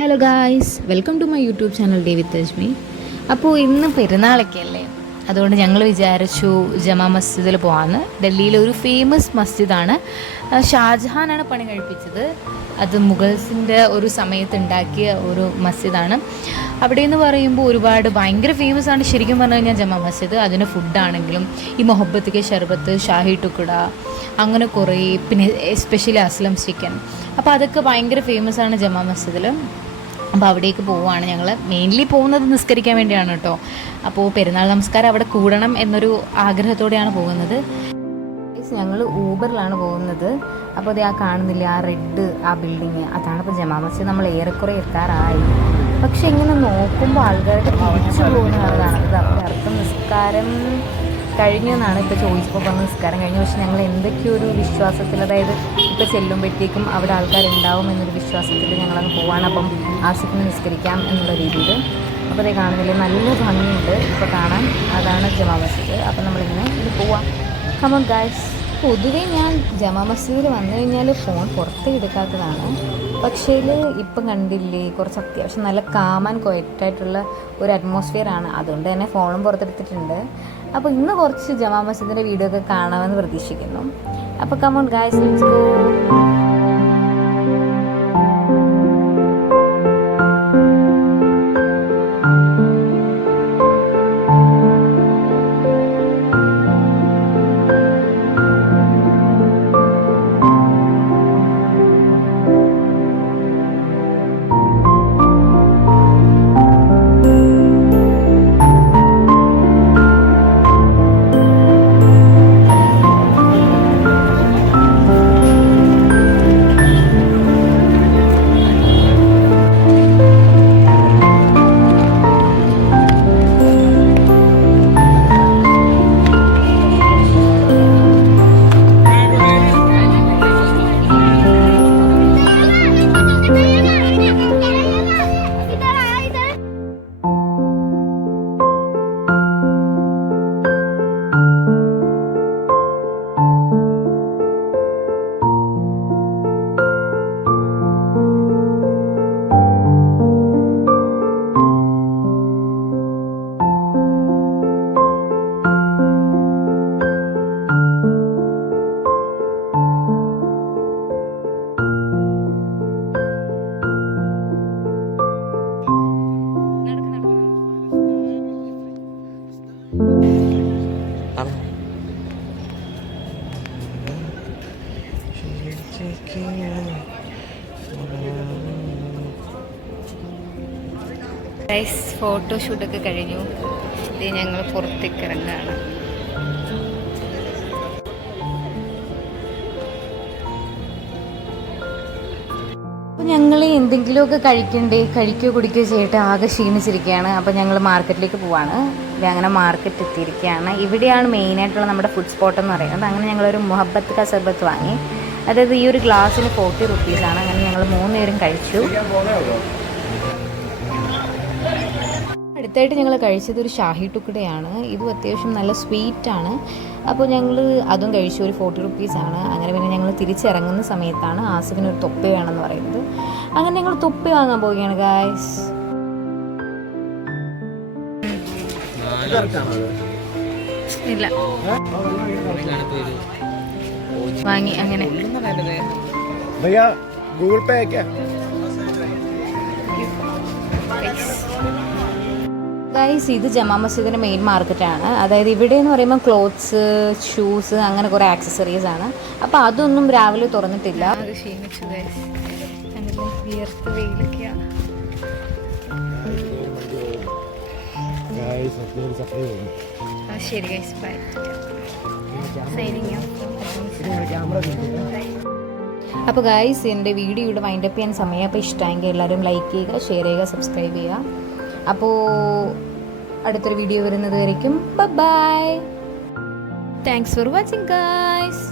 Hello guys, welcome to my YouTube channel day with Ajmi. അപ്പോൾ ഇന്ന് പെരുന്നാളൊക്കെ അല്ലേ, അതുകൊണ്ട് ഞങ്ങൾ വിചാരിച്ചു ജമാ മസ്ജിദിൽ പോകാമെന്ന്. ഡൽഹിയിലെ ഒരു ഫേമസ് മസ്ജിദാണ്. ഷാജഹാനാണ് പണി കഴിപ്പിച്ചത്. അത് മുഗൾസിൻ്റെ ഒരു സമയത്ത് ഉണ്ടാക്കിയ ഒരു മസ്ജിദാണ്. അവിടെ എന്ന് പറയുമ്പോൾ ഒരുപാട് ഭയങ്കര ഫേമസ് ആണ് ശരിക്കും പറഞ്ഞു കഴിഞ്ഞാൽ ജമാ മസ്ജിദ്. അതിന് ഫുഡാണെങ്കിലും ഈ മൊഹബത്ത് കെ ഷർബത്ത്, ഷാഹി ടുക്കുട, അങ്ങനെ കുറേ, പിന്നെ എസ്പെഷ്യലി അസ്ലം ചിക്കൻ, അപ്പോൾ അതൊക്കെ ഭയങ്കര ഫേമസ് ആണ് ജമാ മസ്ജിദിൽ. അപ്പോൾ അവിടേക്ക് പോവുകയാണ് ഞങ്ങൾ. മെയിൻലി പോകുന്നത് നിസ്കരിക്കാൻ വേണ്ടിയാണ് കേട്ടോ. അപ്പോൾ പെരുന്നാൾ നമസ്കാരം അവിടെ കൂടണം എന്നൊരു ആഗ്രഹത്തോടെയാണ് പോകുന്നത്. ഞങ്ങൾ ഊബറിലാണ് പോകുന്നത്. അപ്പോൾ അത് കാണുന്നില്ല, ആ റെഡ് ആ ബിൽഡിങ്, അതാണ് ഇപ്പോൾ ജമാ മസ്ജിദ്. നമ്മൾ ഏറെക്കുറെ എത്താറായി. പക്ഷെ ഇങ്ങനെ നോക്കുമ്പോൾ ആൾക്കാർക്ക് തിരിച്ചു പോകുന്ന കാണുന്നത്. അപ്പോൾ അർത്ഥം നിസ്കാരം കഴിഞ്ഞു എന്നാണ് ഇപ്പോൾ ചോദിച്ചപ്പോൾ പറഞ്ഞ് നിസ്കാരം കഴിഞ്ഞു. പക്ഷെ ഞങ്ങൾ എന്തൊക്കെയോ ഒരു വിശ്വാസത്തിൽ, അതായത് ഇപ്പോൾ ചെല്ലുമ്പോഴത്തേക്കും അവിടെ ആൾക്കാരുണ്ടാവും എന്നൊരു വിശ്വാസത്തിൽ ഞങ്ങളങ്ങ് പോവാണ്. അപ്പം ആസിഫിന് നിസ്കരിക്കാം എന്നുള്ള രീതിയിൽ. അപ്പോൾ അതേ കാണുന്നില്ലേ, നല്ല ഭംഗിയുണ്ട് ഇപ്പോൾ കാണാൻ. അതാണ് ജമാ മസ്ജിദ്. അപ്പം നമ്മളിങ്ങനെ ഇത് പോവാം. Come on guys. പൊതുവേ ഞാൻ ജമാ മസ്ജിദിൽ വന്നു കഴിഞ്ഞാൽ ഫോൺ പുറത്ത് എടുക്കാത്തതാണ്. പക്ഷേ ഇപ്പം കണ്ടില്ലേ, കുറച്ച് അത്യാവശ്യം നല്ല കാമൻ ക്വയറ്റായിട്ടുള്ള ഒരു അറ്റ്മോസ്ഫിയറാണ്. അതുകൊണ്ട് തന്നെ ഫോണും പുറത്തെടുത്തിട്ടുണ്ട്. അപ്പോൾ ഇന്ന് കുറച്ച് ജമാ മസ്ജിദിൻ്റെ വീഡിയോ ഒക്കെ കാണാമെന്ന് പ്രതീക്ഷിക്കുന്നു. അപ്പോൾ കമോൺ ഗൈസ്, ലെറ്റ്സ് ഗോ. ഫോട്ടോഷൂട്ടൊക്കെ കഴിഞ്ഞു. ഇത് ഞങ്ങൾ പുറത്തേക്ക് ഇറങ്ങുകയാണ്. അപ്പോൾ ഞങ്ങൾ എന്തെങ്കിലുമൊക്കെ കഴിക്കുകയോ കുടിക്കുകയോ ചെയ്തിട്ട് ആകെ ക്ഷീണിച്ചിരിക്കുകയാണ്. അപ്പോൾ ഞങ്ങൾ മാർക്കറ്റിലേക്ക് പോവാണ്. അങ്ങനെ മാർക്കറ്റ് എത്തിയിരിക്കുകയാണ്. ഇവിടെയാണ് മെയിനായിട്ടുള്ള നമ്മുടെ ഫുഡ് സ്പോട്ട് എന്ന് പറയുന്നത്. അങ്ങനെ ഞങ്ങളൊരു മുഹബത്ത് കാ സർബത്ത് വാങ്ങി. അതായത് ഈ ഒരു ഗ്ലാസ്സിന് 40 റുപ്പീസാണ്. അങ്ങനെ ഞങ്ങൾ 3 നേരം കഴിച്ചു. അടുത്തായിട്ട് ഞങ്ങൾ കഴിച്ചത് ഒരു ഷാഹി ടുക്കുടയാണ്. ഇതും അത്യാവശ്യം നല്ല സ്വീറ്റാണ്. അപ്പോൾ ഞങ്ങൾ അതും കഴിച്ചു. ഒരു 40 റുപ്പീസാണ്. അങ്ങനെ പിന്നെ ഞങ്ങൾ തിരിച്ചിറങ്ങുന്ന സമയത്താണ് ആസിഫിന് ഒരു തൊപ്പി വേണമെന്ന് പറയുന്നത്. അങ്ങനെ ഞങ്ങൾ തൊപ്പി വാങ്ങാൻ പോവുകയാണ് ഗായ്സ്. ഇല്ല, വാങ്ങി. അങ്ങനെ ഗൂഗിൾ പേ ഗൈസ്, ഇത് ജമാ മസ്ജിദിൻ്റെ മെയിൻ മാർക്കറ്റാണ്. അതായത് ഇവിടെ എന്ന് പറയുമ്പോൾ ക്ലോത്ത്സ്, ഷൂസ്, അങ്ങനെ കുറേ ആക്സസറീസ് ആണ്. അപ്പോൾ അതൊന്നും രാവിലെ തുറന്നിട്ടില്ല. ശരി ഗൈസ്, ബൈ. അപ്പോൾ ഗൈസ്, എൻ്റെ വീഡിയോ ഇവിടെ വൈൻഡപ്പ് ചെയ്യാൻ സമയം. അപ്പോൾ ഇഷ്ടമെങ്കിൽ എല്ലാവരും ലൈക്ക് ചെയ്യുക, ഷെയർ ചെയ്യുക, സബ്സ്ക്രൈബ് ചെയ്യുക. അപ്പോൾ അടുത്തൊരു വീഡിയോ വരുന്നത് വരയ്ക്കും bye. Thanks for watching guys.